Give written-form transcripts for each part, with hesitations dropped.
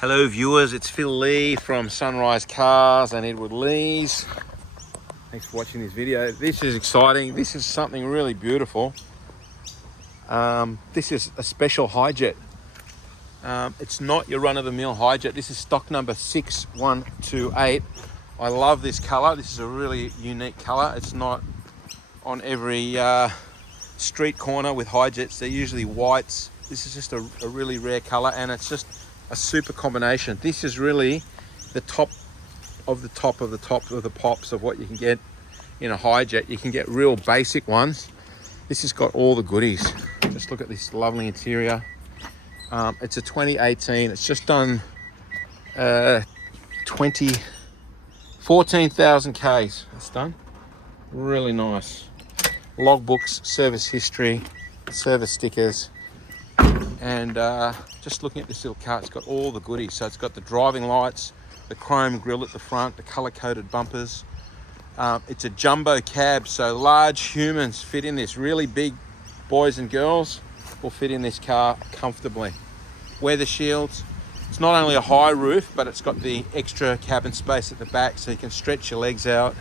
Hello viewers, it's Phil Lee from SunRIseCars and Edward Lees. Thanks for watching this video. This is exciting. This is something really beautiful. This is a special Hijet. It's not your run-of-the-mill Hijet. This is stock number 6128. I love this color. This is a really unique color. It's not on every street corner with Hijets. They're usually whites. This is just a really rare color, and it's just a super combination. This is really the top of the top of the top of the pops of what you can get in a Hijet. You can get real basic ones. This has got all the goodies. Just look at this lovely interior. It's a 2018. It's just done 14,000 Ks. It's done. Really nice. Logbooks, service history, service stickers. And just looking at this little car, it's got all the goodies. So it's got the driving lights, the chrome grille at the front, the color-coded bumpers. It's a jumbo cab, so large humans fit in this. Really big boys and girls will fit in this car comfortably. Weather shields. It's not only a high roof, but it's got the extra cabin space at the back, so you can stretch your legs out.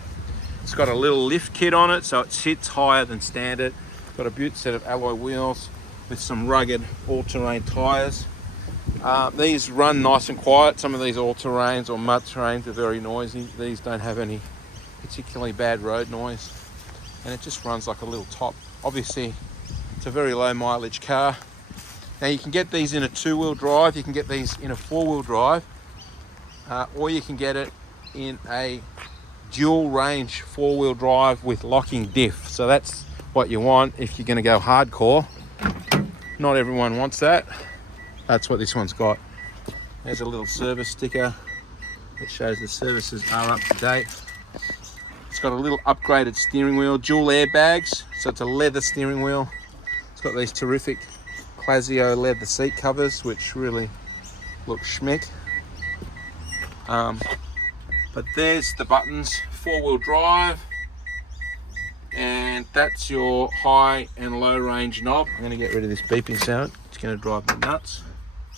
It's got a little lift kit on it, so it sits higher than standard. It's got a beaut set of alloy wheels with some rugged all-terrain tyres. These run nice and quiet. Some of these all-terrains or mud terrains are very noisy. These don't have any particularly bad road noise, and it just runs like a little top. Obviously, it's a very low mileage car. Now you can get these in a two-wheel drive, you can get these in a four-wheel drive, or you can get it in a dual range four-wheel drive with locking diff. So that's what you want if you're going to go hardcore. Not everyone wants that. That's what this one's got. There's a little service sticker that shows the services are up to date. It's got a little upgraded steering wheel, dual airbags, so it's a leather steering wheel. It's got these terrific Clasio leather seat covers, which really look schmick. But there's the buttons, four-wheel drive, and that's your high and low range knob. I'm going to get rid of this beeping sound. It's going to drive me nuts.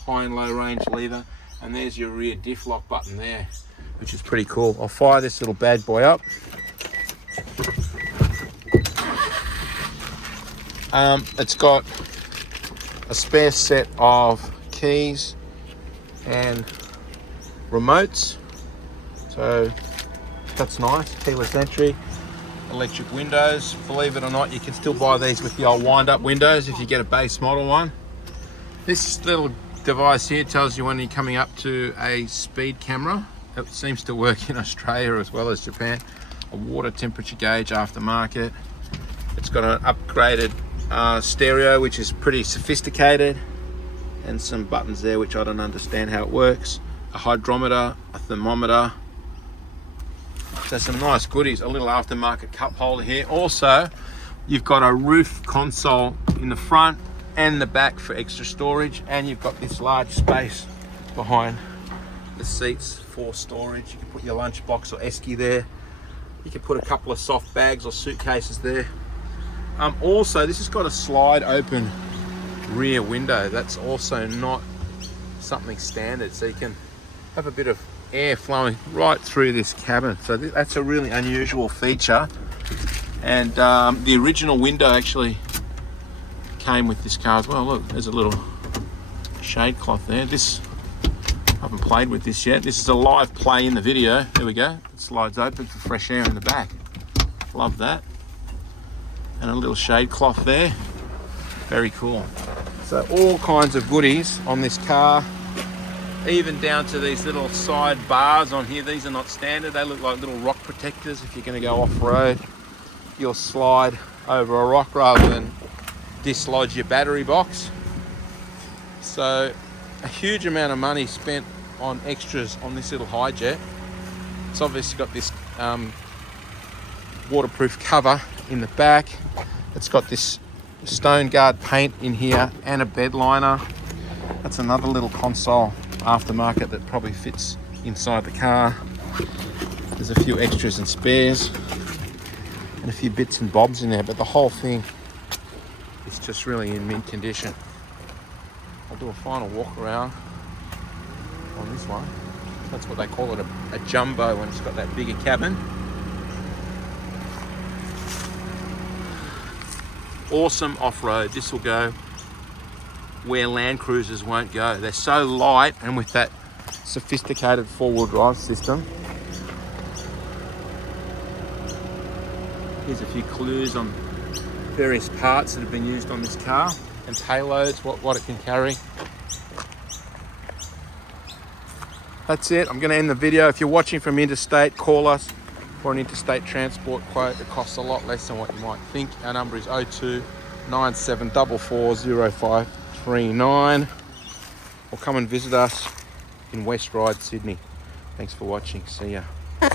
High and low range lever, and there's your rear diff lock button there, which is pretty cool. I'll fire this little bad boy up. It's got a spare set of keys and remotes, so that's nice. Keyless entry, electric windows. Believe it or not, you can still buy these with the old wind-up windows if you get a base model one. This little device here tells you when you're coming up to a speed camera. It seems to work in Australia as well as Japan. A water temperature gauge aftermarket. It's got an upgraded stereo, which is pretty sophisticated, and some buttons there which I don't understand how it works. A hydrometer, a thermometer. So some nice goodies. A little aftermarket cup holder here. Also, you've got a roof console in the front and the back for extra storage, and you've got this large space behind the seats for storage. You can put your lunchbox or esky there. You can put a couple of soft bags or suitcases there. Also, this has got a slide open rear window. That's also not something standard, so you can have a bit of air flowing right through this cabin. So that's a really unusual feature, and the original window actually came with this car as well. Look, there's a little shade cloth there. This, I haven't played with this yet. This is a live play in the video. There we go. It slides open for fresh air in the back. Love that. And a little shade cloth there. Very cool. So all kinds of goodies on this car, even down to these little side bars on here. These are not standard. They look like little rock protectors. If you're going to go off-road, you'll slide over a rock rather than dislodge your battery box. So a huge amount of money spent on extras on this little Hijet. It's obviously got this waterproof cover in the back. It's got this stone guard paint in here and a bed liner. That's another little console aftermarket that probably fits inside the car. There's a few extras and spares and a few bits and bobs in there, but the whole thing is just really in mint condition. I'll do a final walk around on this one. That's what they call it, a jumbo, when it's got that bigger cabin. Awesome off-road. This will go where Land Cruisers won't go. They're so light, and with that sophisticated four-wheel drive system. Here's a few clues on various parts that have been used on this car and payloads, what it can carry. That's it. I'm going to end the video. If you're watching from interstate, call us for an interstate transport quote. It costs a lot less than what you might think. Our number is 02 9744 0539. Or come and visit us in West Ryde, Sydney. Thanks for watching. See ya.